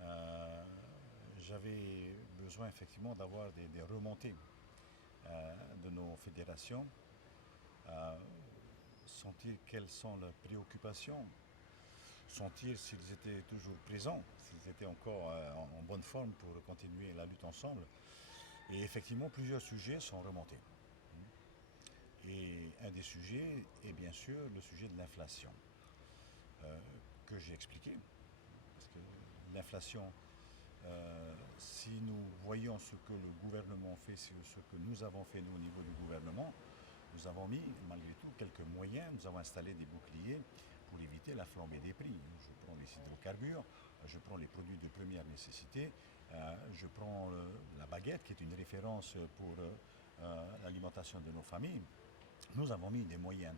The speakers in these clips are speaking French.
euh, j'avais besoin effectivement d'avoir des remontées de nos fédérations, euh, sentir quelles sont leurs préoccupations, sentir s'ils étaient toujours présents, s'ils étaient encore en bonne forme pour continuer la lutte ensemble. Et effectivement, plusieurs sujets sont remontés. Et un des sujets est bien sûr le sujet de l'inflation, euh, que j'ai expliqué. Parce que l'inflation, si nous voyons ce que le gouvernement fait, ce que nous avons fait nous au niveau du gouvernement, nous avons mis malgré tout quelques moyens, nous avons installé des boucliers pour éviter la flambée des prix. Je prends les hydrocarbures, je prends les produits de première nécessité, je prends la baguette qui est une référence pour l'alimentation de nos familles. Nous avons mis des moyens.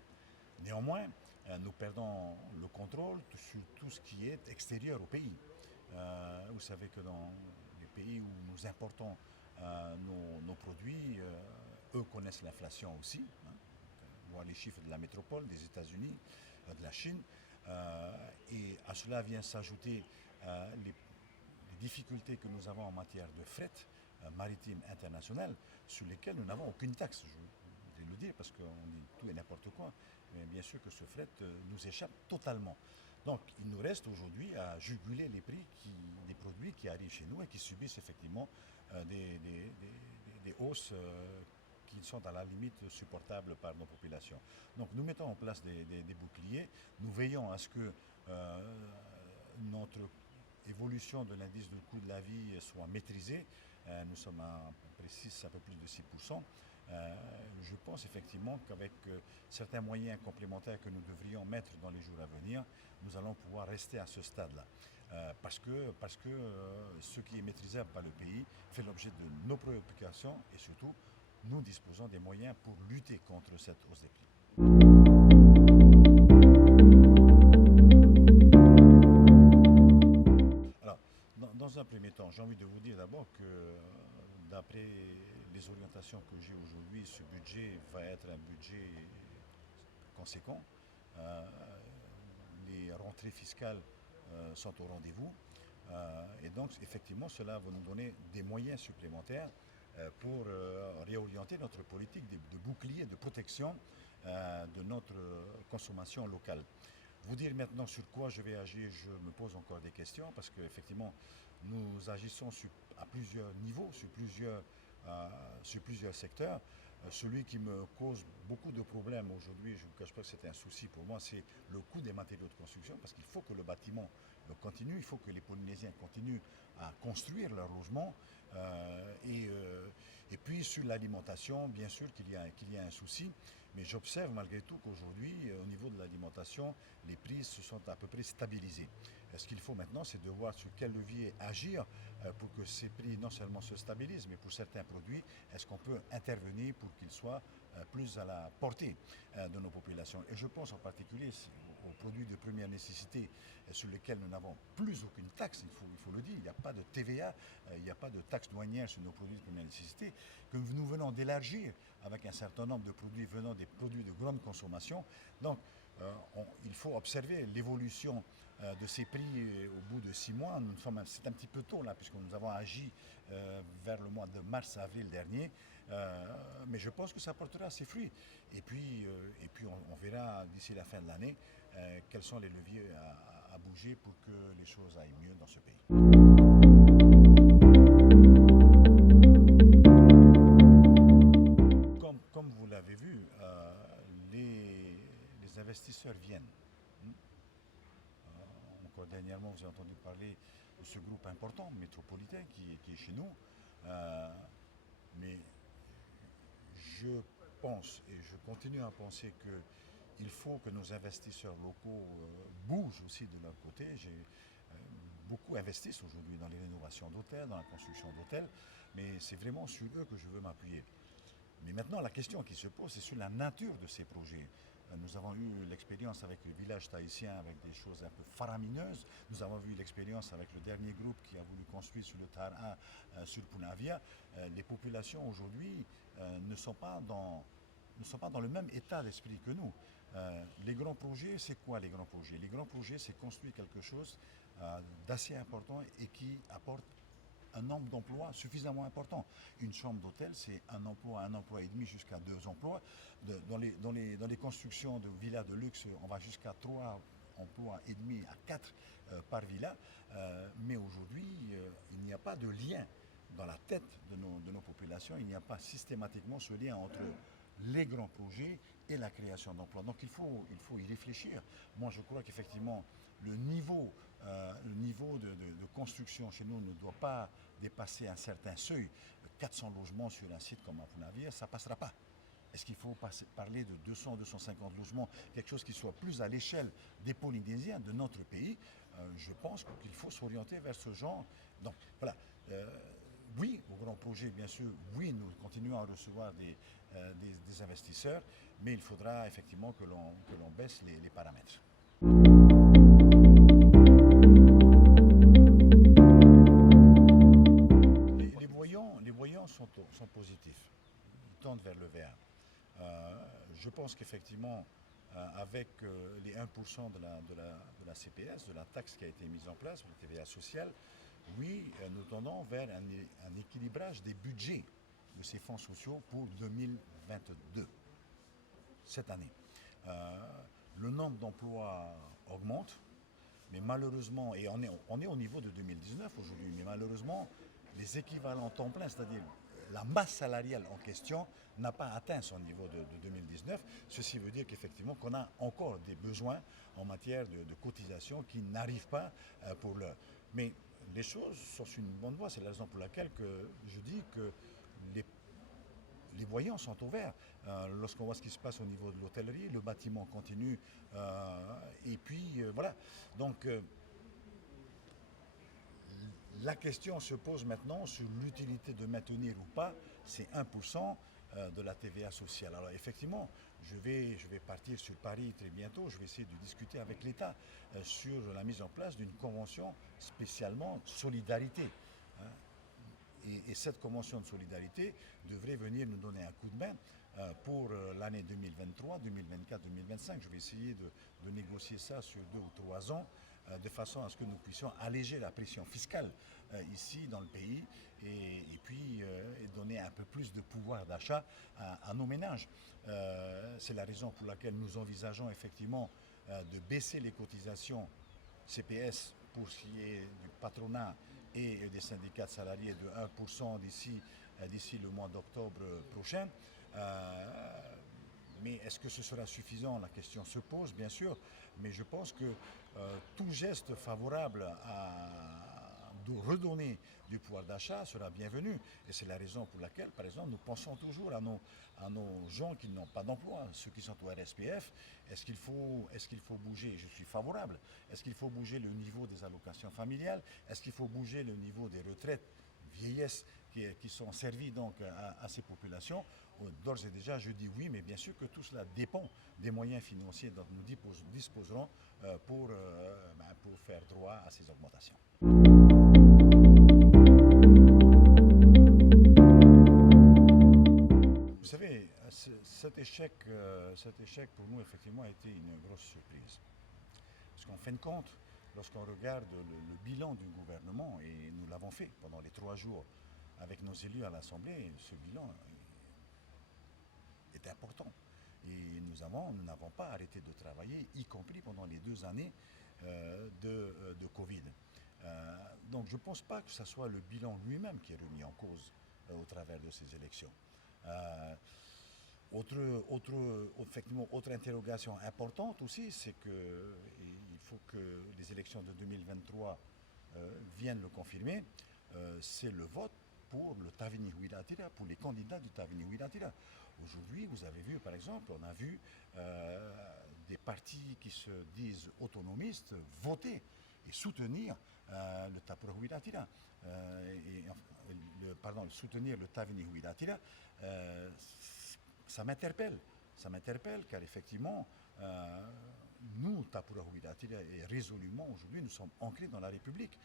Néanmoins, nous perdons le contrôle sur tout ce qui est extérieur au pays. Vous savez que dans les pays où nous importons nos produits, eux connaissent l'inflation aussi. Hein. Voir les chiffres de la métropole, des États-Unis, de la Chine. Et à cela vient s'ajouter les difficultés que nous avons en matière de fret maritime international, sur lesquelles nous n'avons aucune taxe. Je vais le dire parce qu'on dit tout et n'importe quoi, mais bien sûr que ce fret nous échappe totalement. Donc il nous reste aujourd'hui à juguler les prix des produits qui arrivent chez nous et qui subissent effectivement des hausses qui sont à la limite supportables par nos populations. Donc nous mettons en place des boucliers, nous veillons à ce que notre évolution de l'indice de coût de la vie soit maîtrisée. Nous sommes à peu près 6, un peu plus de 6%. Je pense effectivement qu'avec certains moyens complémentaires que nous devrions mettre dans les jours à venir, nous allons pouvoir rester à ce stade-là. Parce que ce qui est maîtrisable par le pays fait l'objet de nos préoccupations et surtout, nous disposons des moyens pour lutter contre cette hausse des prix. Alors, dans un premier temps, j'ai envie de vous dire d'abord que d'après les orientations que j'ai aujourd'hui, ce budget va être un budget conséquent. Euh, les rentrées fiscales sont au rendez-vous. Et donc, effectivement, cela va nous donner des moyens supplémentaires pour réorienter notre politique de bouclier, de protection de notre consommation locale. Vous dire maintenant sur quoi je vais agir, je me pose encore des questions parce qu'effectivement, nous agissons à plusieurs niveaux, sur plusieurs secteurs. Celui qui me cause beaucoup de problèmes aujourd'hui, je ne vous cache pas que c'est un souci pour moi, c'est le coût des matériaux de construction parce qu'il faut que le bâtiment continue, il faut que les Polynésiens continuent à construire leur logement. Et puis sur l'alimentation, bien sûr qu'il y a un souci, mais j'observe malgré tout qu'aujourd'hui, au niveau de l'alimentation, les prix se sont à peu près stabilisés. Ce qu'il faut maintenant, c'est de voir sur quel levier agir pour que ces prix non seulement se stabilisent, mais pour certains produits, est-ce qu'on peut intervenir pour qu'ils soient plus à la portée de nos populations. Et je pense en particulier aux produits de première nécessité sur lesquels nous n'avons plus aucune taxe, il faut le dire, il n'y a pas de TVA, il n'y a pas de taxe douanière sur nos produits de première nécessité, que nous venons d'élargir avec un certain nombre de produits venant des produits de grande consommation. Donc, il faut observer l'évolution de ces prix au bout de 6 mois. C'est un petit peu tôt là, puisque nous avons agi vers le mois de mars-avril dernier. Mais je pense que ça portera ses fruits. Et puis on verra d'ici la fin de l'année quels sont les leviers à bouger pour que les choses aillent mieux dans ce pays. Comme vous l'avez vu, les investisseurs viennent. Hmm. Encore dernièrement, vous avez entendu parler de ce groupe important, métropolitain, qui est chez nous. Euh, mais je pense et je continue à penser qu'il faut que nos investisseurs locaux bougent aussi de leur côté. Beaucoup investissent aujourd'hui dans les rénovations d'hôtels, dans la construction d'hôtels, mais c'est vraiment sur eux que je veux m'appuyer. Mais maintenant, la question qui se pose, c'est sur la nature de ces projets. Nous avons eu l'expérience avec le village tahitien avec des choses un peu faramineuses. Nous avons vu l'expérience avec le dernier groupe qui a voulu construire sur le Tar 1 sur Punavia. Les populations aujourd'hui ne sont pas dans le même état d'esprit que nous. Les grands projets, c'est quoi les grands projets? Les grands projets, c'est construire quelque chose d'assez important et qui apporte un nombre d'emplois suffisamment important. Une chambre d'hôtel, c'est un emploi et demi jusqu'à deux emplois. Dans les constructions de villas de luxe, on va jusqu'à trois emplois et demi à quatre par villa. Mais aujourd'hui, il n'y a pas de lien dans la tête de nos populations. Il n'y a pas systématiquement ce lien entre les grands projets et la création d'emplois. Donc il faut y réfléchir. Moi, je crois qu'effectivement, le niveau de construction chez nous ne doit pas dépasser un certain seuil. 400 logements sur un site comme Apunavir, ça ne passera pas. Est-ce qu'il faut parler de 200, 250 logements, quelque chose qui soit plus à l'échelle des Polynésiens, de notre pays? Je pense qu'il faut s'orienter vers ce genre. Donc voilà. Oui, au grand projet, bien sûr, oui, nous continuons à recevoir des investisseurs, mais il faudra effectivement que l'on baisse les paramètres. Les voyants sont positifs, ils tendent vers le vert. Je pense qu'effectivement, avec les 1% de la CPS, de la taxe qui a été mise en place, de la TVA sociale, oui, nous tendons vers un équilibrage des budgets de ces fonds sociaux pour 2022, cette année. Le nombre d'emplois augmente, mais malheureusement, et on est au niveau de 2019 aujourd'hui, mais malheureusement, les équivalents temps plein, c'est-à-dire la masse salariale en question, n'a pas atteint son niveau de 2019. Ceci veut dire qu'effectivement qu'on a encore des besoins en matière de cotisation qui n'arrivent pas pour l'heure. Mais les choses sont sur une bonne voie. C'est la raison pour laquelle je dis que les les voyants sont ouverts. Lorsqu'on voit ce qui se passe au niveau de l'hôtellerie, le bâtiment continue. Et puis voilà. Donc la question se pose maintenant sur l'utilité de maintenir ou pas ces 1% de la TVA sociale. Alors effectivement, je vais partir sur Paris très bientôt. Je vais essayer de discuter avec l'État sur la mise en place d'une convention spécialement solidarité. Hein. Et cette convention de solidarité devrait venir nous donner un coup de main pour l'année 2023, 2024, 2025. Je vais essayer de négocier ça sur 2 ou 3 ans de façon à ce que nous puissions alléger la pression fiscale ici dans le pays et puis donner un peu plus de pouvoir d'achat à nos ménages. C'est la raison pour laquelle nous envisageons effectivement de baisser les cotisations CPS pour ce qui est du patronat et des syndicats de salariés de 1% d'ici le mois d'octobre prochain. Mais est-ce que ce sera suffisant? La question se pose, bien sûr, mais je pense que tout geste favorable de redonner du pouvoir d'achat sera bienvenu. Et c'est la raison pour laquelle, par exemple, nous pensons toujours à nos gens qui n'ont pas d'emploi, ceux qui sont au RSPF. Est-ce qu'il faut bouger? Je suis favorable. Est-ce qu'il faut bouger le niveau des allocations familiales? Est-ce qu'il faut bouger le niveau des retraites vieillesse qui sont servies donc à ces populations? D'ores et déjà, je dis oui, mais bien sûr que tout cela dépend des moyens financiers dont nous disposerons pour faire droit à ces augmentations. Vous savez, cet échec pour nous, effectivement, a été une grosse surprise. Parce qu'en fin de compte, lorsqu'on regarde le bilan du gouvernement, et nous l'avons fait pendant les 3 jours avec nos élus à l'Assemblée, ce bilan est important. Et nous n'avons pas arrêté de travailler, y compris pendant les 2 années de Covid. Donc je ne pense pas que ce soit le bilan lui-même qui est remis en cause au travers de ces élections. Effectivement, autre interrogation importante aussi, c'est qu'il faut que les élections de 2023 viennent le confirmer, c'est le vote pour le Tavini Huiratira, pour les candidats du Tavini Huiratira. Aujourd'hui, vous avez vu, par exemple, on a vu des partis qui se disent autonomistes voter et soutenir le Tapura Huiratira, soutenir le Tavini Huiratira. Ça m'interpelle. Ça m'interpelle car effectivement, nous, Tapura Huiratira, et résolument aujourd'hui, nous sommes ancrés dans la République.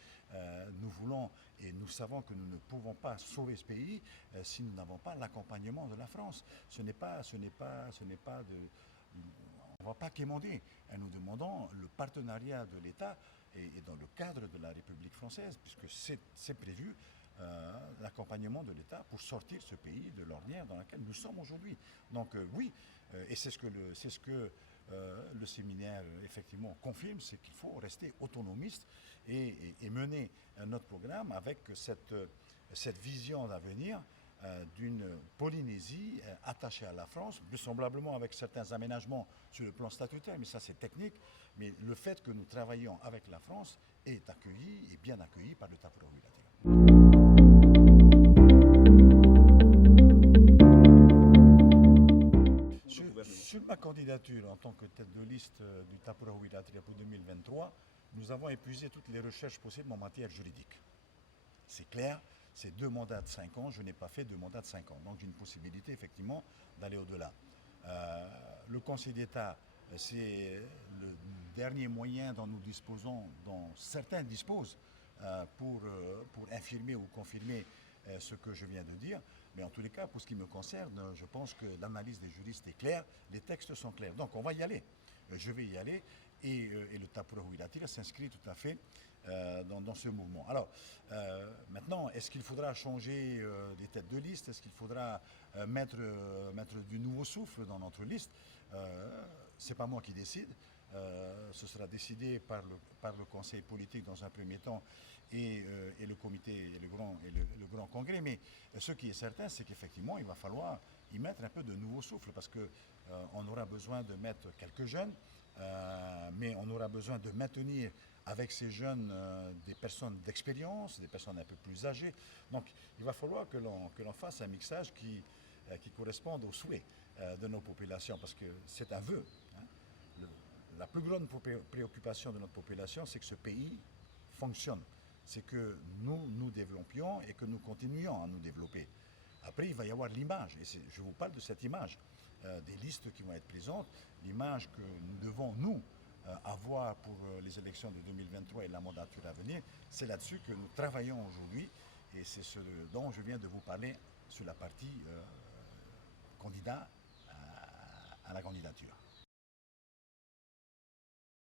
Nous voulons et nous savons que nous ne pouvons pas sauver ce pays si nous n'avons pas l'accompagnement de la France. On ne va pas quémander. Nous demandons le partenariat de l'État et dans le cadre de la République française, puisque c'est prévu l'accompagnement de l'État pour sortir ce pays de l'ornière dans laquelle nous sommes aujourd'hui. Donc oui, et c'est ce que le séminaire effectivement confirme, c'est qu'il faut rester autonomiste et mener notre programme avec cette vision d'avenir d'une Polynésie attachée à la France, vraisemblablement avec certains aménagements sur le plan statutaire, mais ça c'est technique. Mais le fait que nous travaillons avec la France est accueilli et bien accueilli par le Tapurahu Ilatira. Sur ma candidature en tant que tête de liste du Tapurahu Ilatira pour 2023, nous avons épuisé toutes les recherches possibles en matière juridique. C'est clair, c'est 2 mandats de 5 ans, je n'ai pas fait 2 mandats de 5 ans. Donc j'ai une possibilité effectivement d'aller au-delà. Le Conseil d'État, c'est le dernier moyen dont nous disposons, dont certains disposent, pour infirmer ou confirmer ce que je viens de dire. Mais en tous les cas, pour ce qui me concerne, je pense que l'analyse des juristes est claire, les textes sont clairs. Donc on va y aller. Je vais y aller et le Tapurahu Ilatira s'inscrit tout à fait dans ce mouvement. Alors, maintenant, est-ce qu'il faudra changer les têtes de liste? Est-ce qu'il faudra mettre du nouveau souffle dans notre liste? Ce n'est pas moi qui décide. Ce sera décidé par le Conseil politique dans un premier temps et le comité et le grand congrès. Mais ce qui est certain, c'est qu'effectivement, il va falloir y mettre un peu de nouveau souffle parce qu'on aura besoin de mettre quelques jeunes, mais on aura besoin de maintenir avec ces jeunes des personnes d'expérience, des personnes un peu plus âgées. Donc il va falloir que l'on fasse un mixage qui corresponde aux souhaits de nos populations, parce que c'est un vœu. Hein. La plus grande préoccupation de notre population, c'est que ce pays fonctionne. C'est que nous développions et que nous continuions à nous développer. Après, il va y avoir l'image, et je vous parle de cette image, des listes qui vont être présentes, l'image que nous devons, nous, avoir pour les élections de 2023 et la mandature à venir. C'est là-dessus que nous travaillons aujourd'hui, et c'est ce dont je viens de vous parler sur la partie candidat à la candidature.